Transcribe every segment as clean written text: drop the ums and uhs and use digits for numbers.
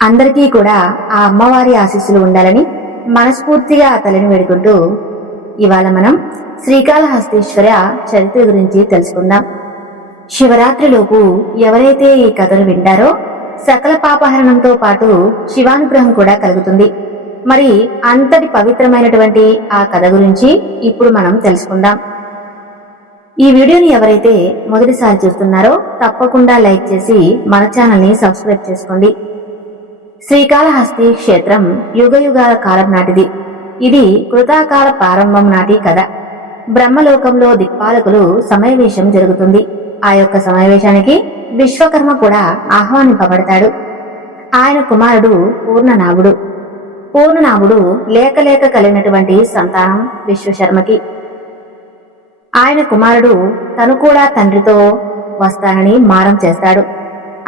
అందరికీ కూడా ఆ అమ్మవారి ఆశీస్సులు ఉండాలని మనస్ఫూర్తిగా ఆ తల్లిని వేడుకుంటూ ఇవాళ మనం శ్రీకాళహస్తీశ్వర చరిత్ర గురించి తెలుసుకుందాం. శివరాత్రిలోపు ఎవరైతే ఈ కథలు వింటారో సకల పాపహరణంతో పాటు శివానుగ్రహం కూడా కలుగుతుంది. మరి అంతటి పవిత్రమైనటువంటి ఆ కథ గురించి ఇప్పుడు మనం తెలుసుకుందాం. ఈ వీడియోని ఎవరైతే మొదటిసారి చూస్తున్నారో తప్పకుండా లైక్ చేసి మన ఛానల్ని సబ్స్క్రైబ్ చేసుకోండి. శ్రీకాళహస్తి క్షేత్రం యుగయుగాల కాలం నాటిది. ఇది కృతాకాల ప్రారంభం నాటి కథ. బ్రహ్మలోకంలో దిక్పాలకులు సమావేశం జరుగుతుంది. ఆ యొక్క సమావేశానికి విశ్వకర్మ కూడా ఆహ్వానింపబడతాడు. ఆయన కుమారుడు పూర్ణనాభుడు. పూర్ణనాభుడు లేక లేక కలిగినటువంటి సంతానం విశ్వశర్మకి. ఆయన కుమారుడు తను కూడా తండ్రితో వస్తానని మారం చేస్తాడు.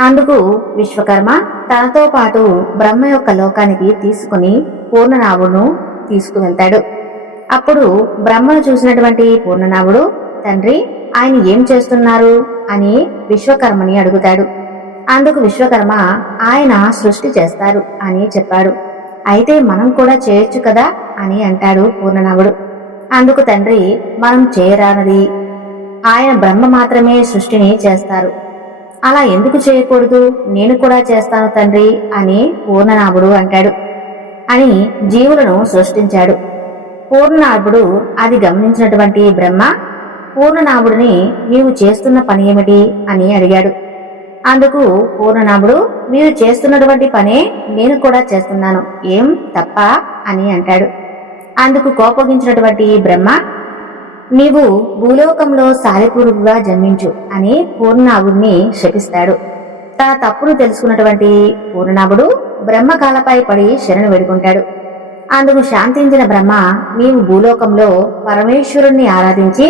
అందుకు విశ్వకర్మ తనతో పాటు బ్రహ్మ యొక్క లోకానికి తీసుకుని పూర్ణనాభుడును తీసుకువెళ్తాడు. అప్పుడు బ్రహ్మను చూసినటువంటి పూర్ణనాభుడు, తండ్రి ఆయన ఏం చేస్తున్నారు అని విశ్వకర్మని అడుగుతాడు. అందుకు విశ్వకర్మ ఆయన సృష్టి చేస్తారు అని చెప్పాడు. అయితే మనం కూడా చేయొచ్చు కదా అని అంటాడు పూర్ణనాభుడు. అందుకు తండ్రి, మనం చేయరానది, ఆయన బ్రహ్మ మాత్రమే సృష్టిని చేస్తారు, అలా ఎందుకు చేయకూడదు, నేను కూడా చేస్తాను తండ్రి అని పూర్ణనాభుడు అంటాడు. అని జీవులను సృష్టించాడు. పూర్ణనాభుడు అది గమనించినటువంటి బ్రహ్మ పూర్ణనాభుడిని నీవు చేస్తున్న పని ఏమిటి అని అడిగాడు. అందుకు పూర్ణనాభుడు, మీరు చేస్తున్నటువంటి పనే నేను కూడా చేస్తున్నాను, ఏం తప్ప అని అంటాడు. అందుకు కోపగించినటువంటి బ్రహ్మ, నీవు భూలోకంలో సాలెపురుగుగా జన్మించు అని పూర్ణనాభుడిని శపిస్తాడు. తన తప్పును తెలుసుకున్నటువంటి పూర్ణనాభుడు బ్రహ్మకాలపై పడి శరణు వేడుకుంటాడు. అందుకు శాంతించిన బ్రహ్మ, నీవు భూలోకంలో పరమేశ్వరుణ్ణి ఆరాధించి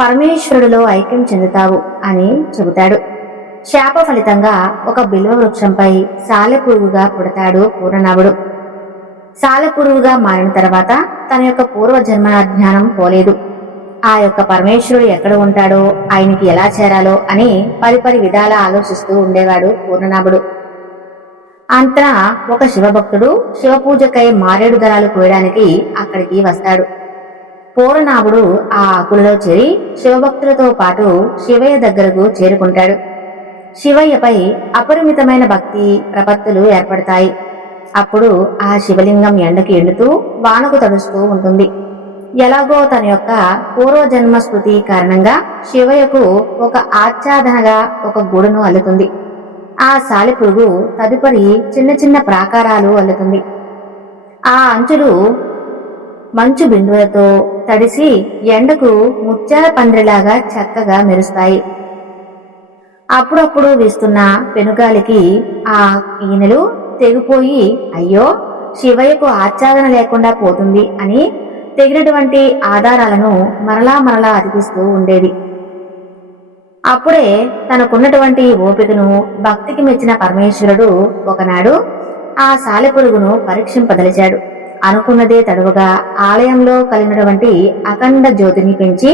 పరమేశ్వరుడిలో ఐక్యం చెందుతావు అని చెబుతాడు. శాప ఫలితంగా ఒక బిల్వ వృక్షంపై సాలెపురుగుగా పుడతాడు పూర్ణనాభుడు. సాలెపురుగుగా మారిన తర్వాత తన యొక్క పూర్వజన్మ జ్ఞానం పోలేదు. ఆ యొక్క పరమేశ్వరుడు ఎక్కడ ఉంటాడో, ఆయనకి ఎలా చేరాలో అని పరిపరి విధాల ఆలోచిస్తూ ఉండేవాడు పూర్ణనాభుడు. అంతటా ఒక శివభక్తుడు శివపూజకై మారేడు దళాలు కోయడానికి అక్కడికి వస్తాడు. పూర్ణనాభుడు ఆ ఆకులలో చేరి శివభక్తులతో పాటు శివయ్య దగ్గరకు చేరుకుంటాడు. శివయ్యపై అపరిమితమైన భక్తి ప్రపత్తులు ఏర్పడతాయి. అప్పుడు ఆ శివలింగం ఎండకి ఎండుతూ వానకు తడుస్తూ ఉంటుంది. ఎలాగో తన యొక్క పూర్వజన్మ స్మృతి కారణంగా శివయ్యకు ఒక ఆచ్ఛాదనగా ఒక గూడును అల్లుతుంది. ఆ సాలెపురుగు తదుపరి చిన్న చిన్న ప్రాకారాలు అల్లుతుంది. ఆ అంచులు మంచు బిందువులతో తడిసి ఎండకు ముత్యాల పందిరిలాగా చక్కగా మెరుస్తాయి. అప్పుడప్పుడు వీస్తున్న పెనుగాలికి ఆ ఈనెలు తెగిపోయి, అయ్యో శివయ్యకు ఆచ్ఛాదన లేకుండా పోతుంది అని తెగినటువంటి ఆధారాలను మరలా మరలా అతికిస్తూ ఉండేది. అప్పుడే తనకున్నటువంటి ఓపికను భక్తికి మెచ్చిన పరమేశ్వరుడు ఒకనాడు ఆ సాలెపురుగును పరీక్షింపదలిచాడు. అనుకున్నదే తడువుగా ఆలయంలో కలిగినటువంటి అఖండ జ్యోతిని పెంచి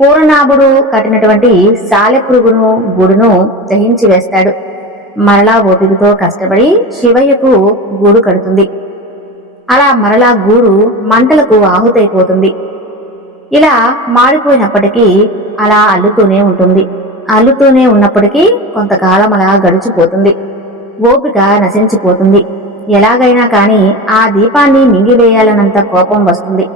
పూర్ణనాభుడు కట్టినటువంటి సాలెపురుగును గూడును దహించి వేస్తాడు. మరలా ఓపికతో కష్టపడి శివయ్యకు గూడు కడుతుంది. అలా మరలా గూడు మంటలకు ఆహుతైపోతుంది. ఇలా మాడిపోయినప్పటికీ అలా అల్లుతూనే ఉంటుంది. అల్లుతూనే ఉన్నప్పటికీ కొంతకాలం అలా గడిచిపోతుంది. ఓపిక నశించిపోతుంది. ఎలాగైనా కాని ఆ దీపాన్ని మింగివేయాలన్నంత కోపం వస్తుంది.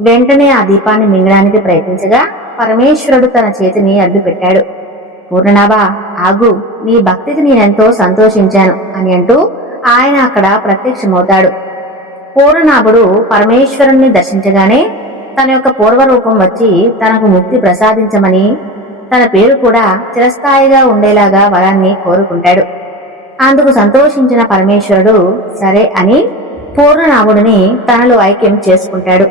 వెంటనే ఆ దీపాన్ని మింగడానికి ప్రయత్నించగా పరమేశ్వరుడు తన చేతిని అడ్డుపెట్టాడు. పూర్ణనాభా, ఆగు, నీ భక్తికి నేనెంతో సంతోషించాను అని అంటూ ఆయన అక్కడ ప్రత్యక్షమవుతాడు. పూర్ణనాభుడు పరమేశ్వరుణ్ణి దర్శించగానే తన యొక్క పూర్వరూపం వచ్చి తనకు ముక్తి ప్రసాదించమని, తన పేరు కూడా చిరస్థాయిగా ఉండేలాగా వరాన్ని కోరుకుంటాడు. అందుకు సంతోషించిన పరమేశ్వరుడు సరే అని పూర్ణనాభుడిని తనలో ఐక్యం చేసుకుంటాడు.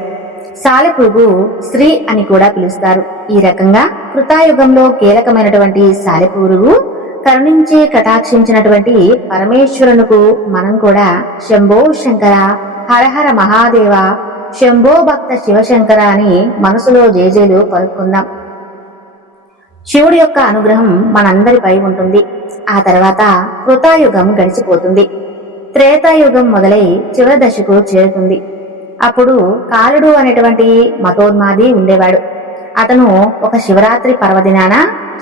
సాలెపురుగు స్త్రీ అని కూడా పిలుస్తారు. ఈ రకంగా కృతాయుగంలో కీలకమైనటువంటి సాలెపురుగు కరుణించి కటాక్షించినటువంటి పరమేశ్వరునుకు మనం కూడా శంభో శంకర, హరహర మహాదేవ, శంభో భక్త శివశంకర అని మనసులో జేజేలు పలుకుందాం. శివుడి యొక్క అనుగ్రహం మనందరిపై ఉంటుంది. ఆ తర్వాత కృతాయుగం గడిచిపోతుంది. త్రేతాయుగం మొదలై చివరి దశకు చేరుతుంది. అప్పుడు కాలుడు అనేటువంటి మతోన్మాది ఉండేవాడు. అతను ఒక శివరాత్రి పర్వదినాన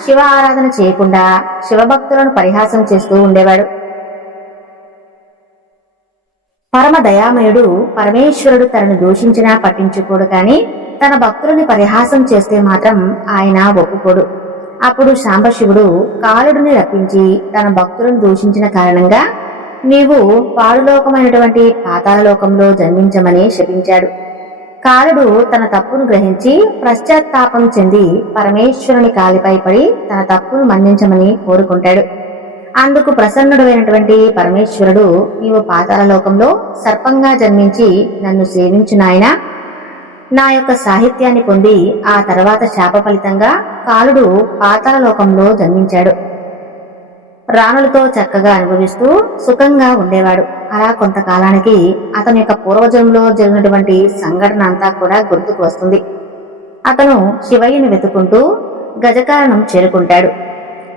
శివ ఆరాధన చేయకుండా శివభక్తులను పరిహాసం చేస్తూ ఉండేవాడు. పరమ దయామయుడు పరమేశ్వరుడు తనను దూషించినా పట్టించుకోడు, కాని తన భక్తులని పరిహాసం చేస్తే మాత్రం ఆయన ఒప్పుకోడు. అప్పుడు సాంబశివుడు కాలుడిని రప్పించి తన భక్తులను దూషించిన కారణంగా నీవు పాడులోకమైనటువంటి పాతాళలోకంలో జన్మించమని శపించాడు. కాలుడు తన తప్పును గ్రహించి పశ్చాత్తాపం చెంది పరమేశ్వరుని కాలిపై పడి తన తప్పును మన్నించమని కోరుకుంటాడు. అందుకు ప్రసన్నుడైనటువంటి పరమేశ్వరుడు, నీవు పాతాళలోకంలో సర్పంగా జన్మించి నన్ను సేవించు నాయనా. నా యొక్క సాహిత్యాన్ని పొంది ఆ తర్వాత శాప ఫలితంగా కాలుడు పాతాళలోకంలో జన్మించాడు. రాణులతో చక్కగా అనుభవిస్తూ సుఖంగా ఉండేవాడు. అలా కొంతకాలానికి అతని యొక్క పూర్వజన్మలో జరిగినటువంటి సంఘటన అంతా కూడా గుర్తుకు వస్తుంది. అతను శివయ్యని వెతుకుంటూ గజకారణం చేరుకుంటాడు.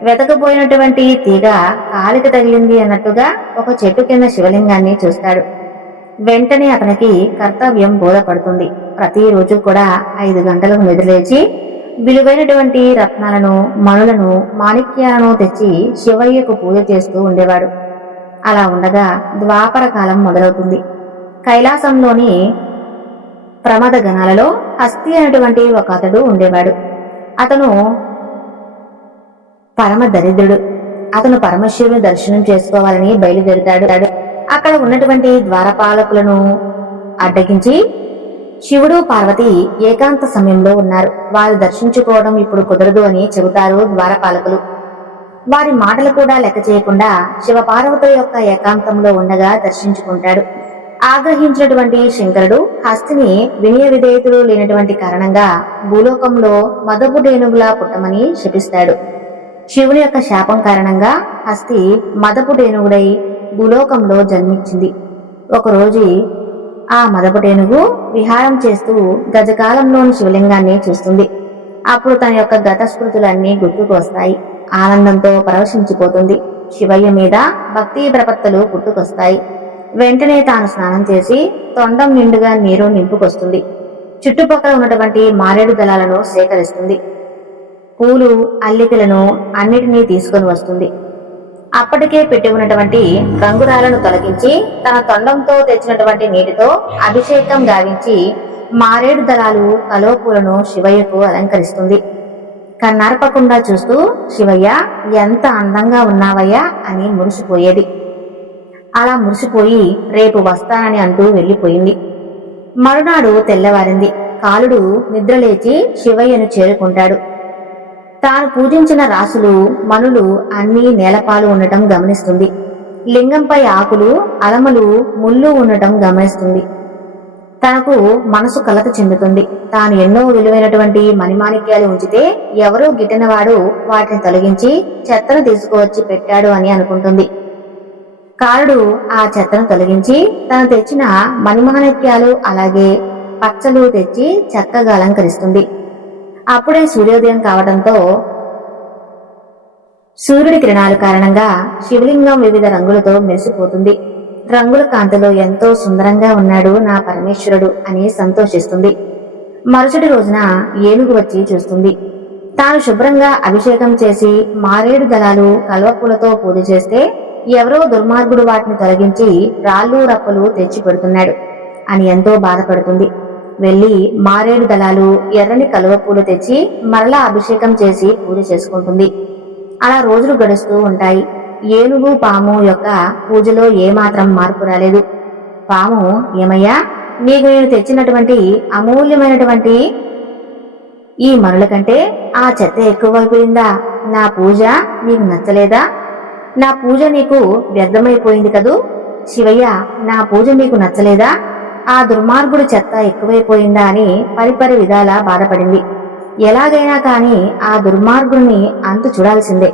వెతకపోయినటువంటి తీగ కాలికి తగిలింది అన్నట్టుగా ఒక చెట్టు కింద శివలింగాన్ని చూస్తాడు. వెంటనే అతనికి కర్తవ్యం బోధపడుతుంది. ప్రతిరోజు కూడా 5 గంటలకు నిద్రలేచి విలువైనటువంటి రత్నాలను, మణులను, మాణిక్యాలను తెచ్చి శివయ్యకు పూజ చేస్తూ ఉండేవాడు. అలా ఉండగా ద్వాపర కాలం మొదలవుతుంది. కైలాసంలోని ప్రమద గణాలలో హస్తి అనేటువంటి ఒక అతడు ఉండేవాడు. అతను పరమ దరిద్రుడు. అతను పరమశివుని దర్శనం చేసుకోవాలని బయలుదేరుతాడు. అక్కడ ఉన్నటువంటి ద్వారపాలకులను అడ్డగించి శివుడు, పార్వతి ఏకాంత సమయంలో ఉన్నారు, వారు దర్శించుకోవడం ఇప్పుడు కుదరదు అని చెబుతారు ద్వారపాలకులు. వారి మాటలు కూడా లెక్క చేయకుండా శివపార్వతుల యొక్క ఏకాంతంలో ఉండగా దర్శించుకుంటాడు. ఆగ్రహించినటువంటి శంకరుడు హస్తిని వినయ విధేయతులు లేనటువంటి కారణంగా భూలోకంలో మదపుటేనుగులా పుట్టమని శపిస్తాడు. శివుని యొక్క శాపం కారణంగా హస్తి మదపుటేనుగుడై భూలోకంలో జన్మించింది. ఒకరోజు ఆ మదపుటేనుగు విహారం చేస్తూ గజకాలంలోని శివలింగాన్ని చూస్తుంది. అప్పుడు తన యొక్క గత స్మృతులన్నీ గుర్తుకు వస్తాయి. ఆనందంతో పరవశించిపోతుంది. శివయ్య మీద భక్తి ప్రపత్తులు పుట్టుకొస్తాయి. వెంటనే తాను స్నానం చేసి తొండం నిండుగా నీరు నింపుకొస్తుంది. చుట్టుపక్కల ఉన్నటువంటి మారేడు దళాలను సేకరిస్తుంది. పూలు, అల్లికలను అన్నిటినీ తీసుకొని వస్తుంది. అప్పటికే పెట్టి ఉన్నటువంటి రంగురాలను తొలగించి తన తొండంతో తెచ్చినటువంటి నీటితో అభిషేకం గావించి మారేడు దళాలు, కలువపూలను శివయ్యకు అలంకరిస్తుంది. కన్నార్పకుండా చూస్తూ శివయ్య ఎంత అందంగా ఉన్నావయ్యా అని మురిసిపోయేది. అలా మురిసిపోయి రేపు వస్తానని అంటూ వెళ్లిపోయింది. మరునాడు తెల్లవారింది. కాలుడు నిద్రలేచి శివయ్యను చేరుకుంటాడు. తాను పూజించిన రాసులు, మనులు అన్నీ నేలపాలు ఉండటం గమనిస్తుంది. లింగంపై ఆకులు, అలమలు, ముళ్ళు ఉండటం గమనిస్తుంది. తనకు మనసు కలత చెందుతుంది. తాను ఎన్నో విలువైనటువంటి మణిమాణిక్యాలు ఉంచితే ఎవరో గిట్టినవాడు వాటిని తొలగించి చెత్తను తీసుకువచ్చి పెట్టాడు అని అనుకుంటుంది. కాలుడు ఆ చెత్తను తొలగించి తను తెచ్చిన మణిమాణిక్యాలు అలాగే పచ్చలు తెచ్చి చక్కగా అలంకరిస్తుంది. అప్పుడే సూర్యోదయం కావడంతో సూర్యుడి కిరణాల కారణంగా శివలింగం వివిధ రంగులతో మెరిసిపోతుంది. రంగుల కాంతిలో ఎంతో సుందరంగా ఉన్నాడు నా పరమేశ్వరుడు అని సంతోషిస్తుంది. మరుసటి రోజున ఏనుగు వచ్చి చూస్తుంది. తాను శుభ్రంగా అభిషేకం చేసి మారేడు దళాలు, కల్వపూలతో పూజ చేస్తే ఎవరో దుర్మార్గుడు వాటిని తొలగించి రాళ్ళు, రప్పలు తెచ్చి పెడుతున్నాడు అని ఎంతో బాధపడుతుంది. వెళ్లి మారేడు దళాలు, ఎర్రని కలువపూలు తెచ్చి మరలా అభిషేకం చేసి పూజ చేసుకుంటుంది. అలా రోజులు గడుస్తూ ఉంటాయి. ఏనుగు, పాము యొక్క పూజలో ఏమాత్రం మార్పు రాలేదు. పాము, ఏమయ్యా, నీకు నేను తెచ్చినటువంటి అమూల్యమైనటువంటి ఈ మనుల కంటే ఆ చెత్త ఎక్కువైపోయిందా? నా పూజ నీకు నచ్చలేదా? నా పూజ నీకు వ్యర్థమైపోయింది కదూ? శివయ్య, నా పూజ నీకు నచ్చలేదా? ఆ దుర్మార్గుడి చెత్త ఎక్కువైపోయిందా అని పరిపరి విధాలా బాధపడింది. ఎలాగైనా కాని ఆ దుర్మార్గుడిని అంతు చూడాల్సిందే.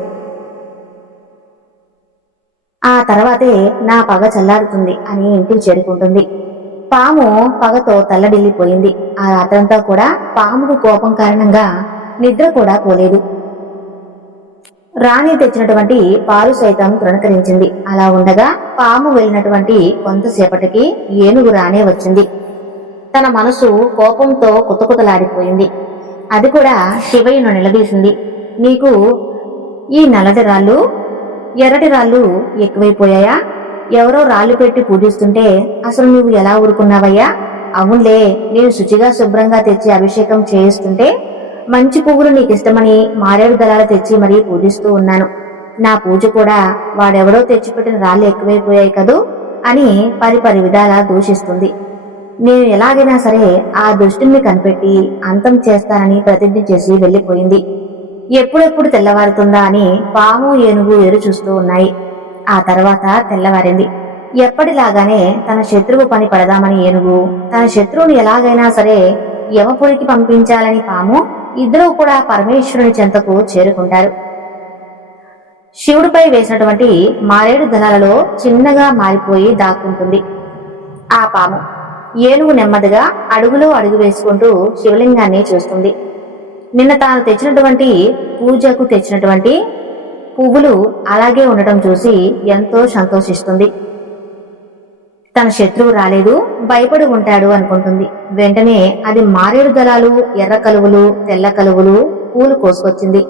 ఆ తర్వాతే నా పగ చల్లారుతుంది అని ఇంటికి చేరుకుంటుంది. పాము పగతో తల్లడిల్లిపోయింది. ఆ రాత్రంతా కూడా పాముకు కోపం కారణంగా నిద్ర కూడా పోలేదు. రాణి తెచ్చినటువంటి పాలు సైతం తృణకరించింది. అలా ఉండగా పాము వెళ్ళినటువంటి కొంతసేపటికి ఏనుగు రానే వచ్చింది. తన మనసు కోపంతో కుతకుతలాడిపోయింది. అది కూడా శివయ్యను నిలదీసింది. నీకు ఈ నల్లటి రాళ్ళు ఎర్రటి రాళ్ళు ఎక్కువైపోయాయా? ఎవరో రాళ్ళు పెట్టి పూజిస్తుంటే అసలు నువ్వు ఎలా ఊరుకున్నావయ్యా? అవునులే, నేను శుచిగా శుభ్రంగా తెచ్చి అభిషేకం చేయిస్తుంటే మంచి పువ్వులు నీకిష్టమని మారేడు దళాలు తెచ్చి మరీ పూజిస్తూ ఉన్నాను. నా పూజ కూడా వాడెవడో తెచ్చిపెట్టిన రాళ్ళు ఎక్కువైపోయాయి కదూ అని పరిపరి విధాలా దూషిస్తుంది. నేను ఎలాగైనా సరే ఆ దుష్టుని కనిపెట్టి అంతం చేస్తానని ప్రతిజ్ఞ చేసి వెళ్లిపోయింది. ఎప్పుడెప్పుడు తెల్లవారుతుందా అని పాము ఏనుగు ఎదురు చూస్తూ ఉన్నాయి. ఆ తర్వాత తెల్లవారింది. ఎప్పటిలాగానే తన శత్రువు పని పడదామని ఏనుగు, తన శత్రువుని ఎలాగైనా సరే యమపురికి పంపించాలని పాము, ఇద్దరూ కూడా పరమేశ్వరుని చెంతకు చేరుకుంటారు. శివుడిపై వేసినటువంటి మారేడు దళాలలో చిన్నగా మారిపోయి దాక్కుంటుంది ఆ పాము. ఏనుగు నెమ్మదిగా అడుగులో అడుగు వేసుకుంటూ శివలింగాన్ని చూస్తుంది. నిన్న తాను తెచ్చినటువంటి పూజకు తెచ్చినటువంటి పువ్వులు అలాగే ఉండటం చూసి ఎంతో సంతోషిస్తుంది. తన శత్రువు రాలేదు, భయపడి ఉంటాడు అనుకుంటుంది. వెంటనే అది మారేడు దళాలు, ఎర్ర కలువులు, తెల్ల కలువులు, పూలు కోసుకొచ్చింది.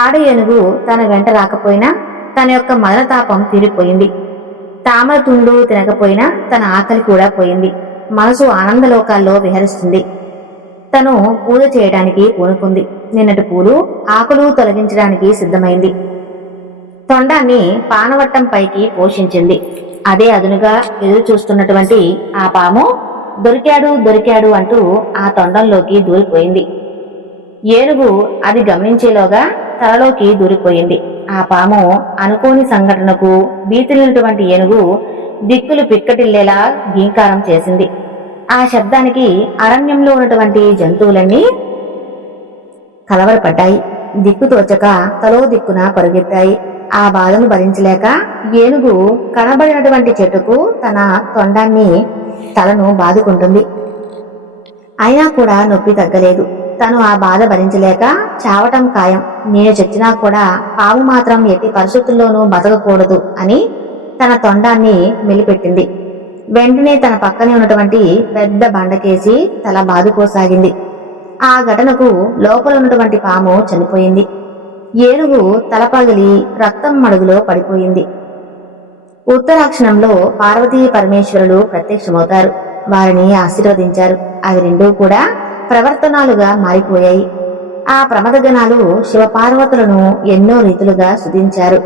ఆడ ఏనుగు తన వెంట రాకపోయినా తన యొక్క మదనతాపం తీరిపోయింది. తామర తుండు తినకపోయినా తన ఆకలి కూడా పోయింది. మనసు ఆనందలోకాల్లో విహరిస్తుంది. తను పూజ చేయడానికి పూనుకుంది. నిన్నటి పూలు ఆకులు తొలగించడానికి సిద్ధమైంది. తొండాన్ని పానవట్టం పైకి పోషించింది. అదే అదునుగా ఎదురు చూస్తున్నటువంటి ఆ పాము దొరికాడు దొరికాడు అంటూ ఆ తొండంలోకి దూరిపోయింది. ఏనుగు అది గమనించేలోగా తలలోకి దూరిపోయింది. ఆ పాము అనుకోని సంఘటనకు భీతిలినటువంటి ఏనుగు దిక్కులు పిక్కటిల్లేలా గీంకారం చేసింది. ఆ శబ్దానికి అరణ్యంలో ఉన్నటువంటి జంతువులన్నీ కలవరపడ్డాయి. దిక్కు తోచక తలో దిక్కున పరుగెత్తాయి. ఆ బాధను భరించలేక ఏనుగు కనబడినటువంటి చెట్టుకు తన తొండాన్ని తలను బాదుకుంటుంది. అయినా కూడా నొప్పి తగ్గలేదు. తను ఆ బాధ భరించలేక చావటం ఖాయం, నేను చచ్చినా కూడా పాము మాత్రం ఎట్టి పరిస్థితుల్లోనూ బతకకూడదు అని తన తొండాన్ని మెలిపెట్టింది. వెంటనే తన పక్కనే ఉన్నటువంటి పెద్ద బండకేసి తల బాదుకోసాగింది. ఆ ఘటనకు లోపల ఉన్నటువంటి పాము చనిపోయింది. ఏనుగు తల పగిలి రక్తం మడుగులో పడిపోయింది. ఉత్తరాక్షణంలో పార్వతీ పరమేశ్వరులు ప్రత్యక్షమవుతారు. వారిని ఆశీర్వదించారు. అవి రెండూ కూడా ప్రవర్తనాలుగా మారిపోయాయి. ఆ ప్రమదగణాలు శివపార్వతులను ఎన్నో రీతులుగా స్తుతించారు.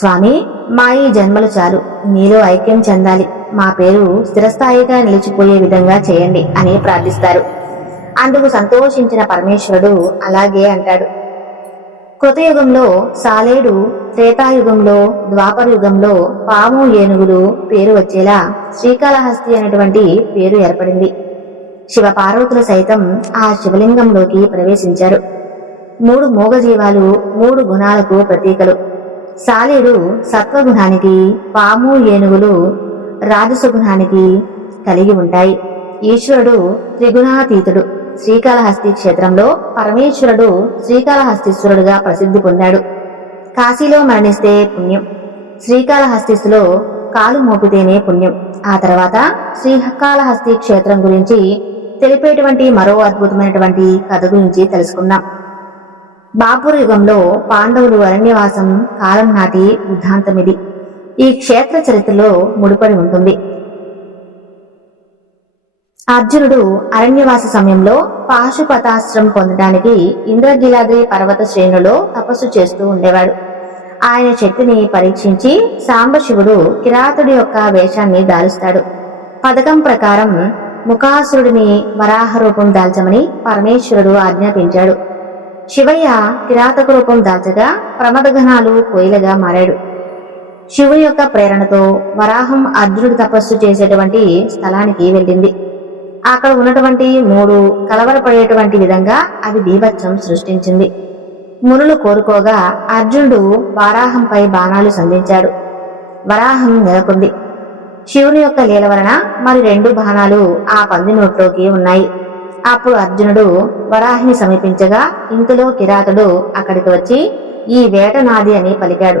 స్వామి, మా ఈ జన్మలు చాలు, నీలో ఐక్యం చెందాలి, మా పేరు స్థిరస్థాయిగా నిలిచిపోయే విధంగా చేయండి అని ప్రార్థిస్తారు. అందుకు సంతోషించిన పరమేశ్వరుడు అలాగే అంటాడు. కృతయుగంలో సాలేడు, త్రేతాయుగంలో, ద్వాపర యుగంలో పాము ఏనుగులు పేరు వచ్చేలా శ్రీకాళహస్తి అనేటువంటి పేరు ఏర్పడింది. శివపార్వతులు సైతం ఆ శివలింగంలోకి ప్రవేశించారు. 3 మూగజీవాలు 3 గుణాలకు ప్రతీకలు. సాలేడు సత్వగుణానికి, పాము ఏనుగులు రాజసగుణానికి కలిగి ఉంటాయి. ఈశ్వరుడు త్రిగుణాతీతుడు. శ్రీకాళహస్తి క్షేత్రంలో పరమేశ్వరుడు శ్రీకాళహస్తీశ్వరుడుగా ప్రసిద్ధి పొందాడు. కాశీలో మరణిస్తే పుణ్యం, శ్రీకాళహస్తిలో కాలు మోపితేనే పుణ్యం. ఆ తర్వాత శ్రీకాళహస్తి క్షేత్రం గురించి తెలిపేటువంటి మరో అద్భుతమైనటువంటి కథ గురించి తెలుసుకుందాం. బాపుర యుగంలో పాండవులు అరణ్యవాసం కాలం నాటి వృద్ధాంతమిది. ఈ క్షేత్ర చరిత్రలో ముడిపడి ఉంటుంది. అర్జునుడు అరణ్యవాస సమయంలో పాశుపతాస్త్రం పొందడానికి ఇంద్రగిలాద్రి పర్వత శ్రేణులో తపస్సు చేస్తూ ఉండేవాడు. ఆయన శక్తిని పరీక్షించి సాంబశివుడు కిరాతుడి యొక్క వేషాన్ని దాలుస్తాడు. పథకం ప్రకారం ముఖాసురుడిని వరాహ రూపం దాల్చమని పరమేశ్వరుడు ఆజ్ఞాపించాడు. శివయ్య కిరాతక రూపం దాల్చగా ప్రమదగణాలు కోయిలగా మారాడు. శివుని యొక్క ప్రేరణతో వరాహం అర్జునుడు తపస్సు చేసేటువంటి స్థలానికి వెళ్ళింది. అక్కడ ఉన్నటువంటి 3 కలవరపడేటువంటి విధంగా అది బీభత్సం సృష్టించింది. మునులు కోరుకోగా అర్జునుడు వరాహంపై బాణాలు సంధించాడు. వరాహం నెలకొంది. శివుని యొక్క లీల వలన మరి 2 బాణాలు ఆ పంది నోట్లోకి ఉన్నాయి. అప్పుడు అర్జునుడు వరాహిని సమీపించగా ఇంతలో కిరాతుడు అక్కడికి వచ్చి ఈ వేట నాది అని పలికాడు.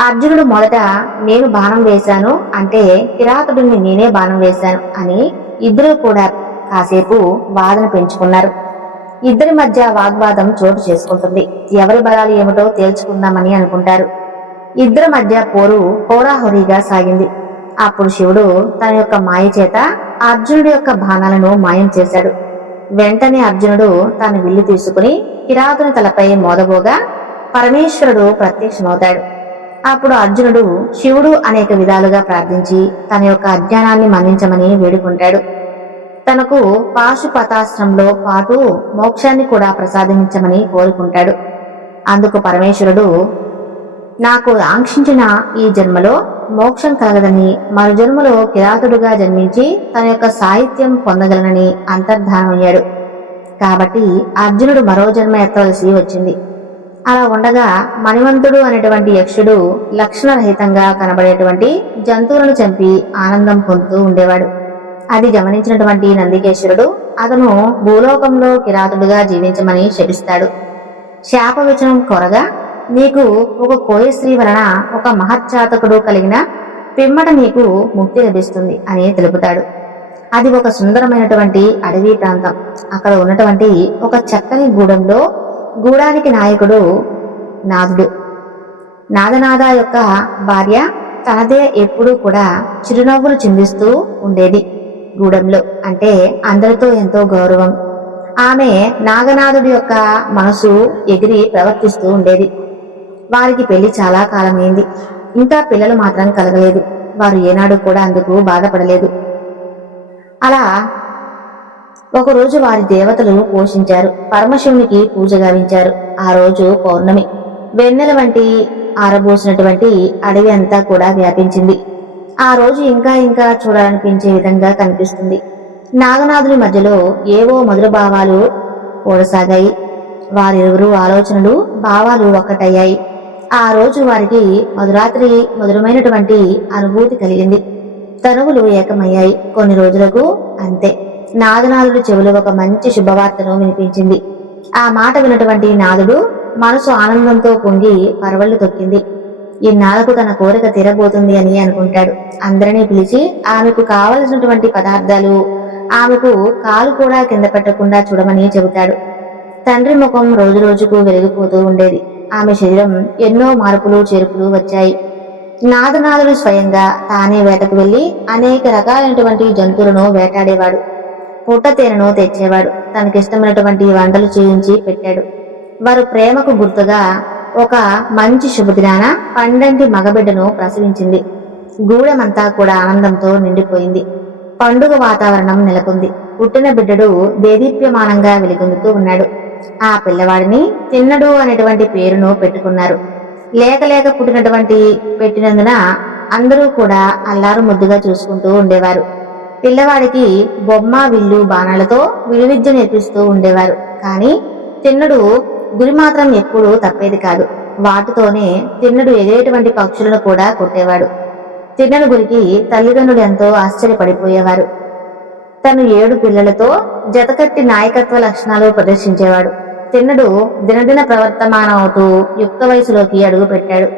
అర్జునుడు మొదట నేను బాణం వేశాను అంటే కిరాతుడిని నేనే బాణం వేశాను అని ఇద్దరూ కూడా కాసేపు వాదన పెంచుకున్నారు. ఇద్దరి మధ్య వాగ్వాదం చోటు చేసుకుంటుంది. ఎవరి బలాలు ఏమిటో తేల్చుకుందామని అనుకుంటారు. ఇద్దరి మధ్య పోరు హోరాహోరీగా సాగింది. అప్పుడు శివుడు తన యొక్క మాయ చేత అర్జునుడి యొక్క బాణాలను మాయం చేశాడు. వెంటనే అర్జునుడు తన విల్లు తీసుకుని కిరాతుని తలపై మోదబోగా పరమేశ్వరుడు ప్రత్యక్షమవుతాడు. అప్పుడు అర్జునుడు శివుడు అనేక విధాలుగా ప్రార్థించి తన యొక్క అజ్ఞానాన్ని మన్నించమని వేడుకుంటాడు. తనకు పాశుపతాస్త్రంలో పాటు మోక్షాన్ని కూడా ప్రసాదించమని కోరుకుంటాడు. అందుకు పరమేశ్వరుడు నాకు ఆంక్షించిన ఈ జన్మలో మోక్షం కలగదని మరు జన్మలో కిరాతుడుగా జన్మించి తన యొక్క సాహిత్యం పొందగలనని అంతర్ధానమయ్యాడు. కాబట్టి అర్జునుడు మరో జన్మ ఎత్తవలసి వచ్చింది. అలా ఉండగా మణివంతుడు అనేటువంటి యక్షుడు లక్షణరహితంగా కనబడేటువంటి జంతువులను చంపి ఆనందం పొందుతూ ఉండేవాడు. అది గమనించినటువంటి నందికేశ్వరుడు అతను భూలోకంలో కిరాతుడుగా జీవించమని శపిస్తాడు. శాపవిచనం కొరగా నీకు ఒక కోయ స్త్రీ వలన ఒక మహత్జాతకుడు కలిగిన పిమ్మట నీకు ముక్తి లభిస్తుంది అని తెలుపుతాడు. అది ఒక సుందరమైనటువంటి అడవి ప్రాంతం. అక్కడ ఉన్నటువంటి ఒక చక్కని గూడెంలో గూడానికి నాయకుడు నాదుడు. నాదనాద యొక్క భార్య తనదే ఎప్పుడూ కూడా చిరునవ్వులు చిందిస్తూ ఉండేది. గూడెంలో అంటే అందరితో ఎంతో గౌరవం. ఆమె నాగనాథుడి యొక్క మనసు ఎగిరి ప్రవర్తిస్తూ ఉండేది. వారికి పెళ్లి చాలా కాలమైంది. ఇంకా పిల్లలు మాత్రం కలగలేదు. వారు ఏనాడు కూడా అందుకు బాధపడలేదు. అలా ఒకరోజు వారి దేవతలు పోషించారు. పరమశివునికి పూజ గావించారు. ఆ రోజు పౌర్ణమి. వెన్నెల వంటి ఆరబోసినటువంటి అడవి అంతా కూడా వ్యాపించింది. ఆ రోజు ఇంకా ఇంకా చూడాలనిపించే విధంగా కనిపిస్తుంది. నాగనాథుని మధ్యలో ఏవో మధుర భావాలు ఓడసాగాయి. వారిరువురు ఆలోచనలు భావాలు ఒక్కటయ్యాయి. ఆ రోజు వారికి మధురాత్రి మధురమైనటువంటి అనుభూతి కలిగింది. తనువులు ఏకమయ్యాయి. కొన్ని రోజులకు అంతే నాగనాథుడి చెవులు ఒక మంచి శుభవార్తను వినిపించింది. ఆ మాట వినటువంటి నాదుడు మనసు ఆనందంతో పొంగి పరవళ్లు తొక్కింది. ఇన్నాళ్లకు తన కోరిక తీరబోతుంది అని అనుకుంటాడు. అందరినీ పిలిచి ఆమెకు కావలసినటువంటి పదార్థాలు, ఆమెకు కాలు కూడా కింద పెట్టకుండా చూడమని చెబుతాడు. తండ్రి ముఖం రోజు రోజుకు వెలిగిపోతూ ఉండేది. ఆమె శరీరం ఎన్నో మార్పులు చేర్పులు వచ్చాయి. నాదనాథుడు స్వయంగా తానే వేటకు వెళ్లి అనేక రకాలైనటువంటి జంతువులను వేటాడేవాడు. పుట్టతేనెను తెచ్చేవాడు. తనకిష్టమైనటువంటి వంటలు చేయించి పెట్టాడు. వారు ప్రేమకు గుర్తుగా ఒక మంచి శుభదినాన పండంటి మగబిడ్డను ప్రసవించింది. గూడెమంతా కూడా ఆనందంతో నిండిపోయింది. పండుగ వాతావరణం నెలకొంది. పుట్టిన బిడ్డడు దేదీప్యమానంగా వెలుగొందుతూ ఉన్నాడు. ఆ పిల్లవాడిని తిన్నడు అనేటువంటి పేరును పెట్టుకున్నారు. లేక లేక పుట్టినటువంటి పెట్టినందున అందరూ కూడా అల్లారు ముద్దుగా చూసుకుంటూ ఉండేవారు. పిల్లవాడికి బొమ్మ విల్లు బాణాలతో విలువిద్య నేర్పిస్తూ ఉండేవారు. కానీ తిన్నడు గురి మాత్రం ఎప్పుడూ తప్పేది కాదు. వాటితోనే తిన్నడు ఎగిరేటువంటి పక్షులను కూడా కొట్టేవాడు. తిన్నడు గురికి తల్లిదండ్రులు ఎంతో ఆశ్చర్యపడిపోయేవారు. తను 7 పిల్లలతో జతకట్టి నాయకత్వ లక్షణాలు ప్రదర్శించేవాడు. తిన్నడు దినదిన ప్రవర్తమానవుతూ యుక్త వయసులోకి అడుగు పెట్టాడు.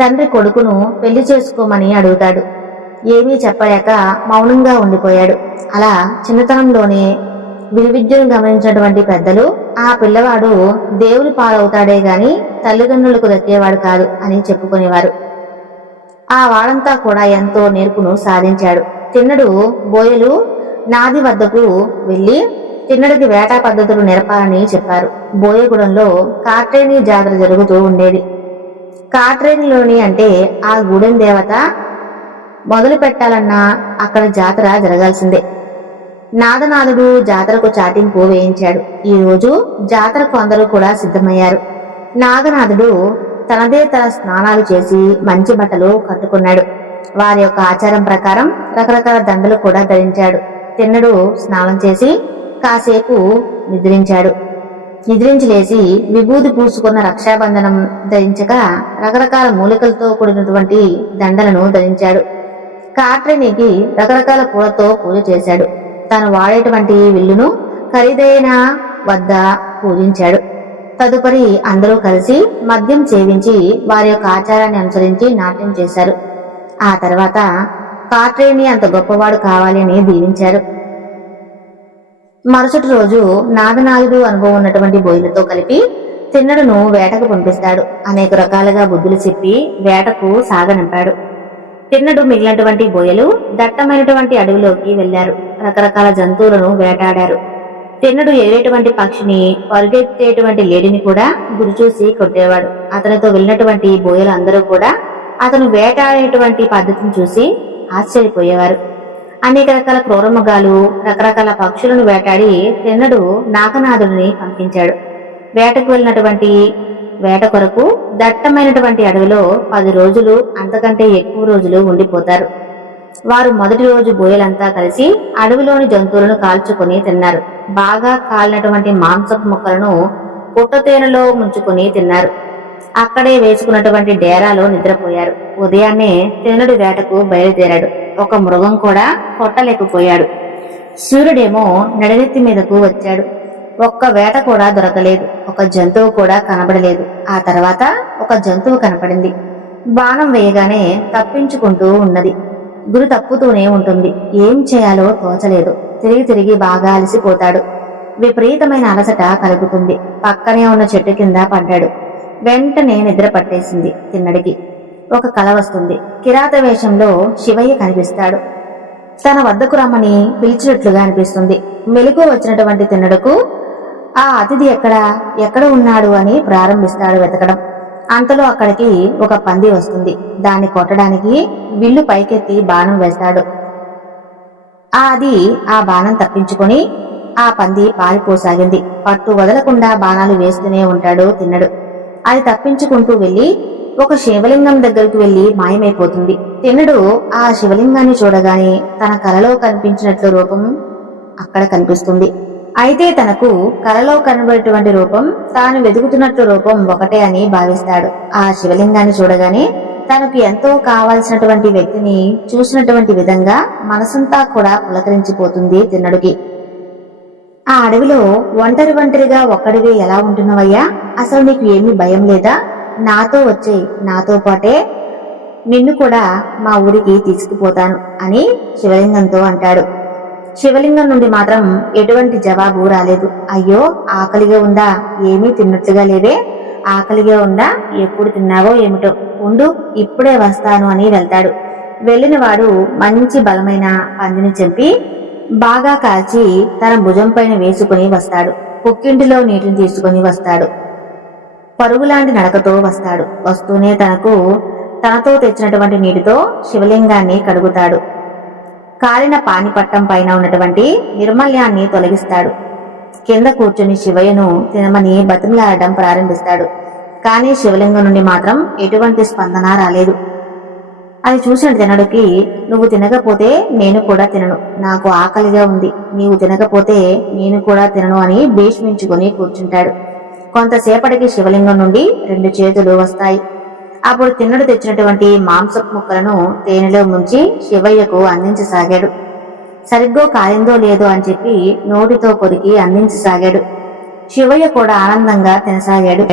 తండ్రి కొడుకును పెళ్లి చేసుకోమని అడుగుతాడు. ఏమీ చెప్పలేక మౌనంగా ఉండిపోయాడు. అలా చిన్నతనంలోనే విలువిద్యను గమనించినటువంటి పెద్దలు ఆ పిల్లవాడు దేవుని పాలవుతాడే గాని తల్లిదండ్రులకు దక్కేవాడు కాదు అని చెప్పుకునేవారు. ఆ వాడంతా కూడా ఎంతో నేర్పును సాధించాడు. తిన్నడు బోయలు నాది వద్దకు వెళ్లి తిన్నడికి వేటా పద్ధతులు నేర్పాలని చెప్పారు. బోయగూడెంలో కాట్రేని జాతర జరుగుతూ ఉండేది. కాట్రేనిలోని అంటే ఆ గూడెం దేవత మొదలు పెట్టాలన్నా అక్కడ జాతర జరగాల్సిందే. నాదనాథుడు జాతరకు చాటింపు వేయించాడు. ఈ రోజు జాతరకు అందరూ కూడా సిద్ధమయ్యారు. నాగనాథుడు తనదే తన స్నానాలు చేసి మంచి బట్టలు కట్టుకున్నాడు. వారి యొక్క ఆచారం ప్రకారం రకరకాల దండలు కూడా ధరించాడు. తిన్నడు స్నానం చేసి కాసేపు నిద్రించాడు. నిద్రించి లేచి విభూతి పూసుకున్న రక్షాబంధనం ధరించక రకరకాల మూలికలతో కూడినటువంటి దండలను ధరించాడు. కాట్రేనికి రకరకాల పూలతో పూజ చేశాడు. తాను వాడేటువంటి విల్లును ఖరీదైన వద్ద పూజించాడు. తదుపరి అందరూ కలిసి మద్యం సేవించి వారి యొక్క ఆచారాన్ని అనుసరించి నాట్యం చేశారు. ఆ తర్వాత కాట్రేని అంత గొప్పవాడు కావాలి అని దీవించారు. మరుసటి రోజు నాగనాథుడు అనుభవం ఉన్నటువంటి బోయిలతో కలిపి తిన్నడును వేటకు పంపిస్తాడు. అనేక రకాలుగా బుద్ధులు చెప్పి వేటకు సాగనంపాడు. తిన్నడు మిగిలినటువంటి బోయలు దట్టమైనటువంటి అడవిలోకి వెళ్లారు. రకరకాల జంతువులను వేటాడారు. తిన్నడు ఎగిరేటువంటి పక్షిని, పరుగెత్తేటువంటి లేడిని కూడా గురిచూసి కొట్టేవాడు. అతనితో వెళ్ళినటువంటి బోయలు అందరూ కూడా అతను వేటాడేటువంటి పద్ధతిని చూసి ఆశ్చర్యపోయేవారు. అనేక రకాల క్రూరమృగాలు, రకరకాల పక్షులను వేటాడి తిన్నడు నాగనాథుడిని పంపించాడు. వేటకు వెళ్ళినటువంటి వేట కొరకు దట్టమైనటువంటి అడవిలో 10 రోజులు అంతకంటే ఎక్కువ రోజులు ఉండిపోతారు. వారు మొదటి రోజు బోయలంతా కలిసి అడవిలోని జంతువులను కాల్చుకుని తిన్నారు. బాగా కాలినటువంటి మాంసపు ముక్కలను పుట్టతేనెలో ముంచుకుని తిన్నారు. అక్కడే వేసుకున్నటువంటి డేరాలో నిద్రపోయారు. ఉదయాన్నే తిన్నడు వేటకు బయలుదేరాడు. ఒక మృగం కూడా కొట్టలేకపోయాడు. సూర్యుడేమో నడినెత్తి మీదకు వచ్చాడు. ఒక్క వేట కూడా దొరకలేదు. ఒక జంతువు కూడా కనబడలేదు. ఆ తర్వాత ఒక జంతువు కనపడింది. బాణం వేయగానే తప్పించుకుంటూ ఉన్నది. గురి తప్పుతూనే ఉంటుంది. ఏం చేయాలో తోచలేదు. తిరిగి తిరిగి బాగా అలసిపోతాడు. విపరీతమైన అలసట కలుగుతుంది. పక్కనే ఉన్న చెట్టు కింద పడ్డాడు. వెంటనే నిద్ర పట్టేసింది. తిన్నడికి ఒక కల వస్తుంది. కిరాత వేషంలో శివయ్య కనిపిస్తాడు. తన వద్దకు రమ్మని పిలిచినట్లుగా అనిపిస్తుంది. మెలకు వచ్చినటువంటి తిన్నడుకు ఆ అతిథి ఎక్కడ ఉన్నాడు అని ప్రారంభిస్తాడు వెతకడం. అంతలో అక్కడికి ఒక పంది వస్తుంది. దాన్ని కొట్టడానికి విల్లు పైకెత్తి బాణం వేస్తాడు. అది ఆ బాణం తప్పించుకొని ఆ పంది పారిపోసాగింది. పట్టు వదలకుండా బాణాలు వేస్తూనే ఉంటాడు తిన్నడు. అది తప్పించుకుంటూ వెళ్లి ఒక శివలింగం దగ్గరకు వెళ్లి మాయమైపోతుంది. తిన్నడు ఆ శివలింగాన్ని చూడగానే తన కలలో కనిపించినట్లు రూపం అక్కడ కనిపిస్తుంది. అయితే తనకు కలలో కనబడేటువంటి రూపం, తాను వెతుకుతున్నట్లు రూపం ఒకటే అని భావిస్తాడు. ఆ శివలింగాన్ని చూడగానే తనకు ఎంతో కావాల్సినటువంటి వ్యక్తిని చూసినటువంటి విధంగా మనసంతా కూడా పులకరించిపోతుంది తిన్నడుకి. ఆ అడవిలో ఒంటరిగా ఒక్కడివే ఎలా ఉంటున్నావయ్యా? అసలు నీకు ఏమీ భయం లేదా? నాతో వచ్చేయి. నాతో పాటే నిన్ను కూడా మా ఊరికి తీసుకుపోతాను అని శివలింగంతో అంటాడు. శివలింగం నుండి మాత్రం ఎటువంటి జవాబు రాలేదు. అయ్యో, ఆకలిగా ఉందా? ఏమీ తిన్నట్లుగా లేవే. ఆకలిగా ఉందా? ఎప్పుడు తిన్నావో ఏమిటో, ఉండు ఇప్పుడే వస్తాను అని వెళ్తాడు. వెళ్లిన వాడు మంచి బలమైన పందిని చంపి బాగా కాల్చి తన భుజం పైన వేసుకుని వస్తాడు. పుక్కింటిలో నీటిని తీసుకుని వస్తాడు. పరుగులాంటి నడకతో వస్తాడు. వస్తూనే తనతో తెచ్చినటువంటి నీటితో శివలింగాన్ని కడుగుతాడు. కాలిన పానిపట్టం పైన ఉన్నటువంటి నిర్మల్యాన్ని తొలగిస్తాడు. కింద కూర్చుని శివయ్యను తినమని బతిమలాడడం ప్రారంభిస్తాడు. కానీ శివలింగం నుండి మాత్రం ఎటువంటి స్పందన రాలేదు. అది చూసిన తినడుకి, నువ్వు తినకపోతే నేను కూడా తినను, నాకు ఆకలిగా ఉంది, నీవు తినకపోతే నేను కూడా తినను అని భీష్మించుకుని కూర్చుంటాడు. కొంతసేపటికి శివలింగం నుండి 2 చేతులు వస్తాయి. అప్పుడు తిన్నడు తెచ్చినటువంటి మాంసపు ముక్కలను తేనెలో ముంచి శివయ్యకు అందించసాగాడు. సరిగ్గా కాలిందో లేదో అని చెప్పి నోటితో కొరికి అందించసాగాడు. శివయ్య కూడా ఆనందంగా తినసాగాడు.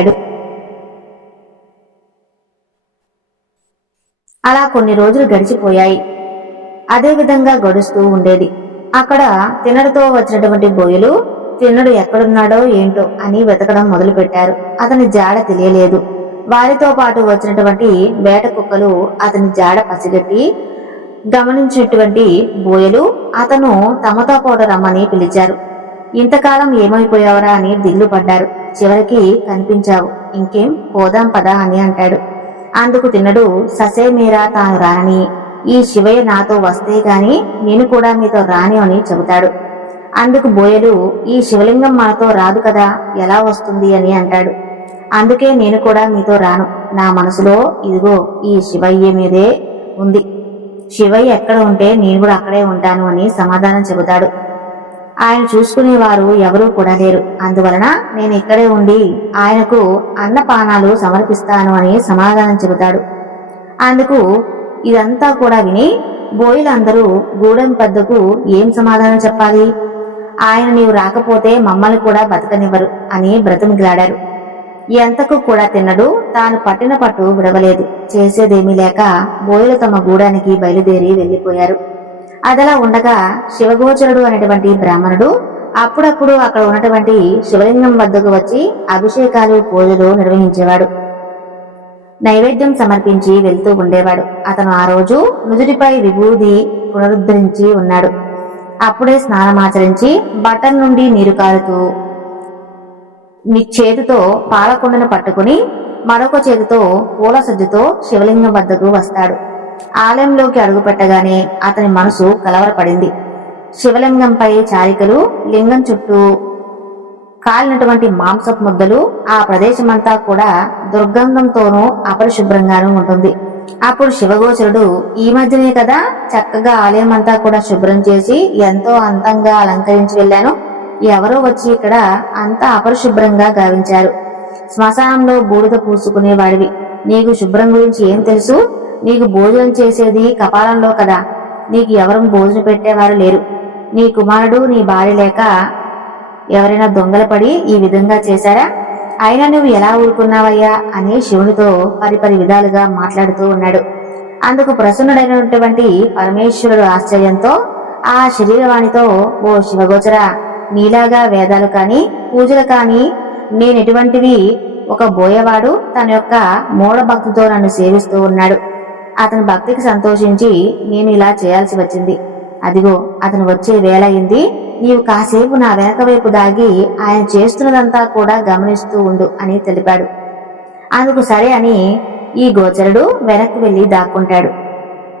అలా కొన్ని రోజులు గడిచిపోయాయి. అదే విధంగా గడుస్తూ ఉండేది. అక్కడ తిన్నడుతో వచ్చినటువంటి బోయలు తిన్నడు ఎక్కడున్నాడో ఏంటో అని వెతకడం మొదలు పెట్టారు. అతని జాడ తెలియలేదు. వారితో పాటు వచ్చినటువంటి వేట కుక్కలు అతని జాడ పసిగట్టి గమనించినటువంటి బోయలు అతను తమతో పాటు రమ్మని పిలిచారు. ఇంతకాలం ఏమైపోయావరా అని దిగులు పడ్డారు. చివరికి కనిపించావు, ఇంకేం పోదాం పదా అని అంటాడు. అందుకు తిన్నడు ససేమీరా తాను రానని, ఈ శివయ్య నాతో వస్తే గాని నేను కూడా మీతో రాని అని చెబుతాడు. అందుకు బోయలు, ఈ శివలింగం మనతో రాదు కదా, ఎలా వస్తుంది అని అంటాడు. అందుకే నేను కూడా మీతో రాను, నా మనసులో ఇదిగో ఈ శివయ్య మీదే ఉంది, శివయ్య ఎక్కడ ఉంటే నేను కూడా అక్కడే ఉంటాను అని సమాధానం చెబుతాడు. ఆయన చూసుకునేవారు ఎవరూ కూడా లేరు, అందువలన నేను ఇక్కడే ఉండి ఆయనకు అన్నపానాలు సమర్పిస్తాను అని సమాధానం చెబుతాడు. అందుకు ఇదంతా కూడా విని బోయిలందరూ గూడెం పెద్దకు ఏం సమాధానం చెప్పాలి? ఆయన నీవు రాకపోతే మమ్మల్ని కూడా బతకనివ్వరు అని బ్రతిమిలాడారు. ఎంతకు కూడా తిన్నడు తాను పట్టిన పట్టు విడవలేదు. చేసేదేమీ లేక బోయలు తమ గూడానికి బయలుదేరి వెళ్లిపోయారు. అదలా ఉండగా శివగోచరుడు అనేటువంటి బ్రాహ్మణుడు అప్పుడప్పుడు అక్కడ ఉన్నటువంటి శివలింగం వద్దకు వచ్చి అభిషేకాలు పూజలు నిర్వహించేవాడు. నైవేద్యం సమర్పించి వెళ్తూ ఉండేవాడు. అతను ఆ రోజు నుదుటిపై విభూది పునరుద్ధరించి ఉన్నాడు. అప్పుడే స్నానమాచరించి బట్టల నుండి నీరు కారుతూ చేతితో పాలకుండను పట్టుకుని మరొక చేతితో పూల సజ్జతో శివలింగం వద్దకు వస్తాడు. ఆలయంలోకి అడుగుపెట్టగానే అతని మనసు కలవరపడింది. శివలింగంపై చారికలు, లింగం చుట్టూ కాలినటువంటి మాంసపు ముద్దలు, ఆ ప్రదేశమంతా కూడా దుర్గంధంతోనూ అపరిశుభ్రంగానూ ఉంటుంది. అప్పుడు శివగోచరుడు ఈ మధ్యనే కదా చక్కగా ఆలయం అంతా కూడా శుభ్రం చేసి ఎంతో అందంగా అలంకరించి వెళ్ళాను, ఎవరో వచ్చి ఇక్కడ అంతా అపరిశుభ్రంగా గావించారు. శ్మశానంలో బూడిద పూసుకునేవాడివి, నీకు శుభ్రం గురించి ఏం తెలుసు? నీకు భోజనం చేసేది కపాలంలో కదా, నీకు ఎవరు భోజనం పెట్టేవారు లేరు. నీ కుమారుడు నీ భార్య లేక ఎవరైనా దొంగలు పడి ఈ విధంగా చేశారా? అయినా నువ్వు ఎలా ఊరుకున్నావయ్యా అని శివునితో పరిపరి విధాలుగా మాట్లాడుతూ ఉన్నాడు. అందుకు ప్రసన్నుడైనటువంటి పరమేశ్వరుడు ఆశ్చర్యంతో ఆ శరీరవాణితో, ఓ శివగోచర, నీలాగా వేదాలు కాని పూజలు కాని నేనెటువంటివి ఒక బోయవాడు తన యొక్క మూఢ భక్తితో నన్ను సేవిస్తూ ఉన్నాడు. అతని భక్తికి సంతోషించి నేను ఇలా చేయాల్సి వచ్చింది. అదిగో అతను వచ్చే వేళ అయింది, నీవు కాసేపు నా వెనక వైపు దాగి ఆయన చేస్తున్నదంతా కూడా గమనిస్తూ ఉండు అని తెలిపాడు. అందుకు సరే అని ఈ గోచరుడు వెనక్కి వెళ్లి దాక్కుంటాడు.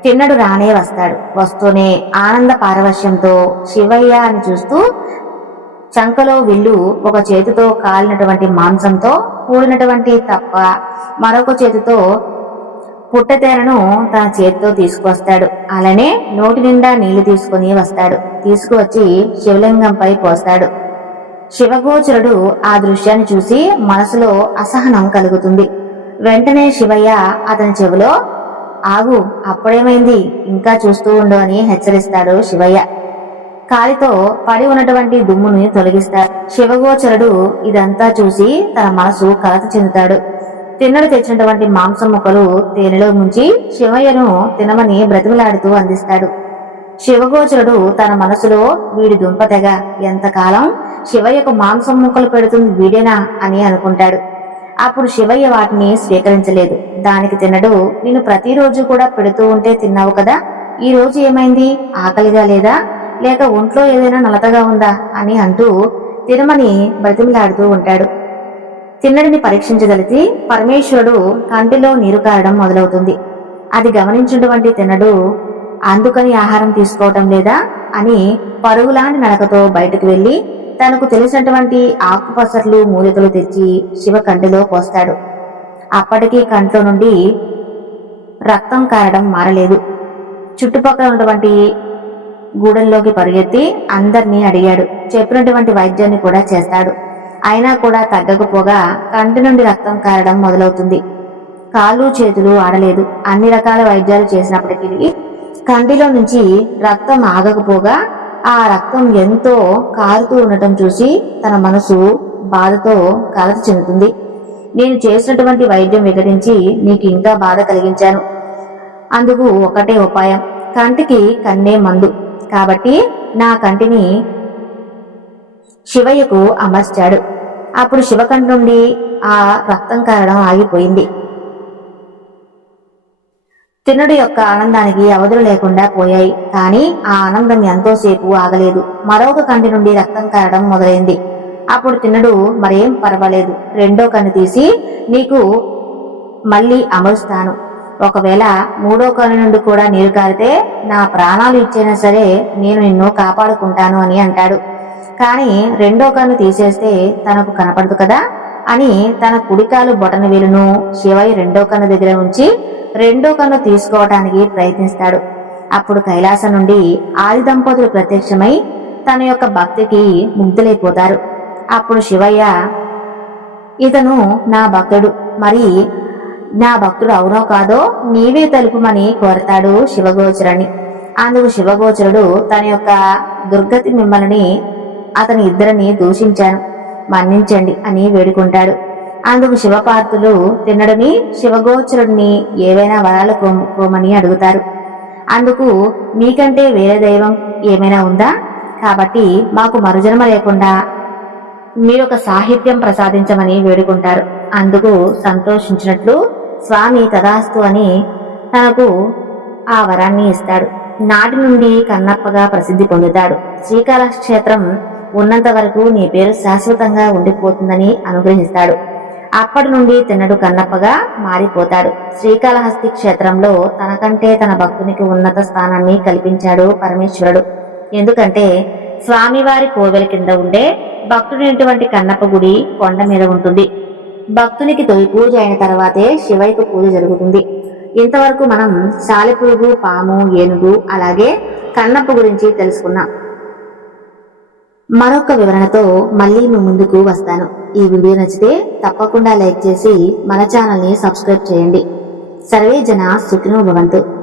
తిన్నడు రానే వస్తాడు. వస్తూనే ఆనంద పారవశ్యంతో శివయ్య అని చూస్తూ చంకలో విల్లు, ఒక చేతితో కాలినటువంటి మాంసంతో కూడినటువంటి తప్ప మరొక చేతితో పుట్టతేరను తన చేతితో తీసుకువస్తాడు. అలానే నోటి నిండా నీళ్లు తీసుకుని వస్తాడు. తీసుకువచ్చి శివలింగంపై పోస్తాడు. శివగోచరుడు ఆ దృశ్యాన్ని చూసి మనసులో అసహనం కలుగుతుంది. వెంటనే శివయ్య అతని చెవిలో, ఆగు, అప్పుడేమైంది, ఇంకా చూస్తూ ఉండు అని హెచ్చరిస్తాడు శివయ్య. కాలితో పడి ఉన్నటువంటి దుమ్ముని తొలగిస్తాడు. శివగోచరుడు ఇదంతా చూసి తన మనసు కలత చెందుతాడు. తిన్నడు తెచ్చినటువంటి మాంసం ముక్కలు తేనెలో ముంచి శివయ్యను తినమని బ్రతిమలాడుతూ అందిస్తాడు. శివగోచరుడు తన మనసులో, వీడి దుంపతెగ, ఎంతకాలం శివయ్యకు మాంసం ముక్కలు పెడుతుంది వీడేనా అని అనుకుంటాడు. అప్పుడు శివయ్య వాటిని స్వీకరించలేదు. దానికి తిన్నడు, నేను ప్రతిరోజు కూడా పెడుతూ ఉంటే తిన్నావు కదా, ఈ రోజు ఏమైంది, ఆకలిగా లేదా, లేక ఒంట్లో ఏదైనా నలతగా ఉందా అని అంటూ తినమని బ్రతిమలాడుతూ ఉంటాడు. తిన్నడిని పరీక్షించగలిగి పరమేశ్వరుడు కంటిలో నీరు కారడం మొదలవుతుంది. అది గమనించినటువంటి తిన్నడు, అందుకని ఆహారం తీసుకోవటం లేదా అని పరుగులాంటి నడకతో బయటకు వెళ్లి తనకు తెలిసినటువంటి ఆకుపసర్లు, మూలికలు తెచ్చి శివ కంటిలో పోస్తాడు. అప్పటికీ కంట్లో నుండి రక్తం కారడం మారలేదు. చుట్టుపక్కల ఉన్నటువంటి గూడెల్లోకి పరిగెత్తి అందర్నీ అడిగాడు. చెప్పినటువంటి వైద్యాన్ని కూడా చేస్తాడు. అయినా కూడా తగ్గకపోగా కంటి నుండి రక్తం కారడం మొదలవుతుంది. కాళ్ళు చేతులు ఆడలేదు. అన్ని రకాల వైద్యాలు చేసినప్పటికీ కంటిలో నుంచి రక్తం ఆగకపోగా ఆ రక్తం ఎంతో కారుతూ ఉండటం చూసి తన మనసు బాధతో కలత చెందుతుంది. నేను చేసినటువంటి వైద్యం వికటించి నీకు ఇంకా బాధ కలిగించాను. అందుకు ఒకటే ఉపాయం, కంటికి కన్నే మందు. కాబట్టి నా కంటిని శివయ్యకు అమర్చాడు. అప్పుడు శివకంటి నుండి ఆ రక్తం కారడం ఆగిపోయింది. తిన్నడు యొక్క ఆనందానికి అవధులు లేకుండా పోయాయి. కానీ ఆ ఆనందం ఎంతోసేపు ఆగలేదు. మరొక కంటి నుండి రక్తం కారడం మొదలైంది. అప్పుడు తిన్నడు, మరేం పర్వాలేదు, రెండో కన్ను తీసి నీకు మళ్ళీ అమరుస్తాను. ఒకవేళ మూడో కన్ను నుండి కూడా నీరు కారితే నా ప్రాణాలు ఇచ్చైనా సరే నేను నిన్ను కాపాడుకుంటాను అని అంటాడు. కానీ రెండో కన్ను తీసేస్తే తనకు కనపడదు కదా అని తన కుడికాలు బొటన వేలును శివయ్య రెండో కన్ను దగ్గర ఉంచి రెండో కన్ను తీసుకోవటానికి ప్రయత్నిస్తాడు. అప్పుడు కైలాసం నుండి ఆది దంపతులు ప్రత్యక్షమై తన యొక్క భక్తికి ముగ్ధులైపోతారు. అప్పుడు శివయ్య, ఇతను నా భక్తుడు, మరి నా భక్తుడు అవునో కాదో నీవే తెలుపుమని కోరతాడు శివగోచరుని. అందుకు శివగోచరుడు తన యొక్క దుర్గతి మిమ్మల్ని అతని ఇద్దరిని దూషించాను, మన్నించండి అని వేడుకుంటాడు. అందుకు శివపార్తులు తిన్నడుని శివగోచరుడిని ఏవైనా వరాలు కోమని అడుగుతారు. అందుకు మీకంటే వేరే దైవం ఏమైనా ఉందా? కాబట్టి మాకు మరుజన్మ లేకుండా మీరొక సాహిత్యం ప్రసాదించమని వేడుకుంటారు. అందుకు సంతోషించినట్లు స్వామి తదాస్తు అని తనకు ఆ వరాన్ని ఇస్తాడు. నాటి నుండి కన్నప్పగా ప్రసిద్ధి పొందుతాడు. శ్రీకాళహస్తి ఉన్నంత వరకు నీ పేరు శాశ్వతంగా ఉండిపోతుందని అనుగ్రహిస్తాడు. అప్పటి నుండి తిన్నడు కన్నప్పగా మారిపోతాడు. శ్రీకాళహస్తి క్షేత్రంలో తనకంటే తన భక్తునికి ఉన్నత స్థానాన్ని కల్పించాడు పరమేశ్వరుడు. ఎందుకంటే స్వామివారి కోవెల కింద ఉండే భక్తుడైనటువంటి కన్నప్ప గుడి కొండ మీద ఉంటుంది. భక్తునికి తొలి పూజ అయిన తర్వాతే శివయ్యకు పూజ జరుగుతుంది. ఇంతవరకు మనం సాలెపురుగు, పాము, ఏనుగు అలాగే కన్నప్ప గురించి తెలుసుకున్నాం. మరొక వివరణతో మళ్ళీ మీ ముందుకు వస్తాను. ఈ వీడియో నచ్చితే తప్పకుండా లైక్ చేసి మన ఛానల్ని సబ్స్క్రైబ్ చేయండి. సర్వే జన సుఖినో భవంతు.